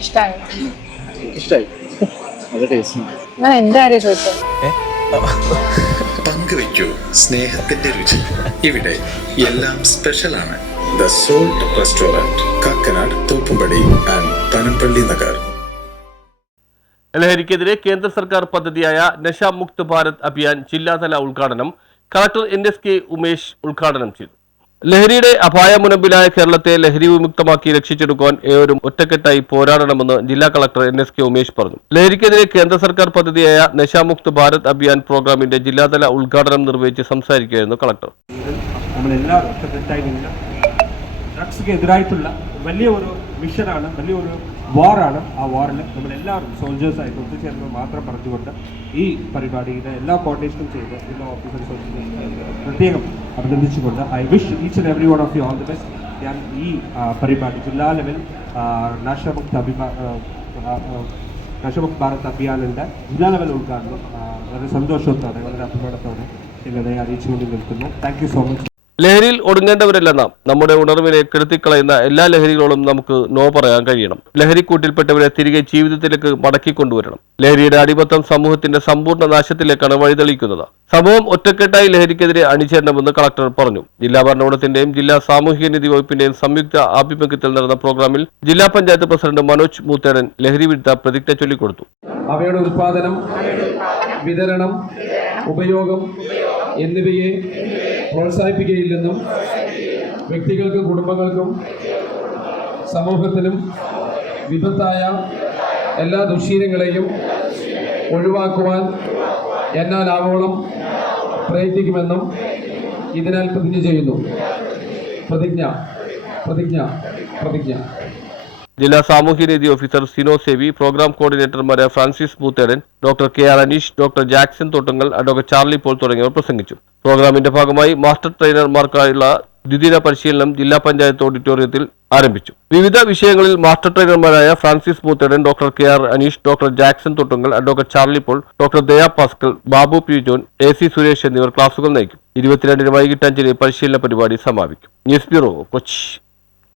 ഇഷ്ടായി നല്ല ടേസ്റ്റ്. ഞാൻ എന്റെ കാര്യം ചോദിച്ചത് പങ്കുവയ്ക്കൂ സ്നേഹത്തിന്റെ രുചി. ഇവിടെ എല്ലാം സ്പെഷ്യലാണ്. The salt restaurant, Kakkanad, Thoppumpady and Panampilly Nagar. ലഹരിക്കെതിരെ കേന്ദ്ര സർക്കാർ പദ്ധതിയായ നശാ മുക്ത് ഭാരത് അഭിയാൻ ജില്ലാതല ഉദ്ഘാടനം കളക്ടർ NSK ഉമേഷ് ഉദ്ഘാടനം ചെയ്തു. ലഹരിയുടെ അപായമുനമ്പിലായ കേരളത്തെ ലഹരി വിമുക്തമാക്കി രക്ഷിച്ചെടുക്കുവാൻ ഏവരും ഒറ്റക്കെട്ടായി പോരാടണമെന്ന് ജില്ലാ കളക്ടർ NSK ഉമേഷ് പറഞ്ഞു. ലഹരിക്കെതിരെ കേന്ദ്ര സർക്കാർ പദ്ധതിയായ നശാ മുക്ത് ഭാരത് അഭിയാൻ പ്രോഗ്രാമിന്റെ ജില്ലാതല ഉദ്ഘാടനം നിർവഹിച്ച് സംസാരിക്കുകയായിരുന്നു കളക്ടർ. നമ്മളെല്ലാവരും ഒറ്റക്കെട്ടായി നിന്ന് ഡ്രഗ്സിന് എതിരായിട്ടുള്ള വലിയൊരു മിഷനാണ്, വലിയൊരു വാറാണ്. ആ വാറിൽ നമ്മളെല്ലാവരും സോൾജേഴ്സായിട്ട് ഒത്തുചേർന്ന് മാത്രം പറഞ്ഞുകൊണ്ട് ഈ പരിപാടിയുടെ എല്ലാ കോർഡിനേഷനും ചെയ്ത് ജില്ലാ ഓഫീസേഴ്സ് പ്രത്യേകം അഭിനന്ദിച്ചുകൊണ്ട് I wish each and every one of you all the best. ഞാൻ ഈ പരിപാടി ജില്ലാ ലെവൽ നശാമുക്ത് ഭാരത് അഭിയാനിൻ്റെ ജില്ലാ ലെവൽ ഉദ്ഘാടനം വളരെ സന്തോഷത്തോടെ വളരെ അഭിമാനത്തോടെ നിങ്ങളെ അറിയിച്ചുകൊണ്ട് നിൽക്കുന്നു. Thank you so much. ലഹരിയിൽ ഒടുങ്ങേണ്ടവരല്ല നാം. നമ്മുടെ ഉണർവിനെ കെടുത്തിക്കളയുന്ന എല്ലാ ലഹരികളോടും നമുക്ക് നോ പറയാൻ കഴിയണം. ലഹരിക്കൂട്ടിൽപ്പെട്ടവരെ തിരികെ ജീവിതത്തിലേക്ക് മടക്കിക്കൊണ്ടുവരണം. ലഹരിയുടെ അടിമത്തം സമൂഹത്തിന്റെ സമ്പൂർണ്ണ നാശത്തിലേക്കാണ് വഴിതെളിക്കുന്നത്. സമൂഹം ഒറ്റക്കെട്ടായി ലഹരിക്കെതിരെ അണിചേരണമെന്ന് കളക്ടർ പറഞ്ഞു. ജില്ലാ ഭരണകൂടത്തിന്റെയും ജില്ലാ സാമൂഹികനീതി വകുപ്പിന്റെയും സംയുക്ത ആഭിമുഖ്യത്തിൽ നടന്ന പ്രോഗ്രാമിൽ ജില്ലാ പഞ്ചായത്ത് പ്രസിഡന്റ് മനോജ് മൂത്തേടൻ ലഹരി വിരുദ്ധ പ്രതിജ്ഞ ചൊല്ലിക്കൊടുത്തു. അവയുടെ ഉൽപാദനം, വിതരണം, ഉപയോഗം എന്നിവയെ പ്രോത്സാഹിപ്പിക്കുകയില്ലെന്നും വ്യക്തികൾക്കും കുടുംബങ്ങൾക്കും സമൂഹത്തിനും വിപത്തായ എല്ലാ ദുശ്ശീലങ്ങളെയും ഒഴിവാക്കുവാൻ എന്നാൽ ആവോളം പ്രയത്നിക്കുമെന്നും ഇതിനാൽ പ്രതിജ്ഞ ചെയ്യുന്നു. പ്രതിജ്ഞ. ജില്ലാ സാമൂഹ്യനീതി ഓഫീസർ സിനോ സേവി, പ്രോഗ്രാം കോർഡിനേറ്റർമാരായ Francis Moothedan, doctor KR Aneesh, doctor Jackson Thottangal, advocate Charlie Paul തുടങ്ങിയവർ പ്രസംഗിച്ചു. പ്രോഗ്രാമിന്റെ ഭാഗമായി മാസ്റ്റർ ട്രെയിനർമാർക്കായുള്ള ദ്വിദിന പരിശീലനം ജില്ലാ പഞ്ചായത്ത് ഓഡിറ്റോറിയത്തിൽ ആരംഭിച്ചു. വിവിധ വിഷയങ്ങളിൽ മാസ്റ്റർ ട്രെയിനർമാരായ Francis Moothedan, doctor KR Aneesh, doctor Jackson Thottangal, advocate Charlie Paul, doctor Daya Pascal, Babu P. John, AC Suresh എന്നിവർ ക്ലാസുകൾ നയിക്കും. 22 വൈകിട്ട് 5 പരിശീലന പരിപാടി സമാപിക്കും. News bureau, Kochi.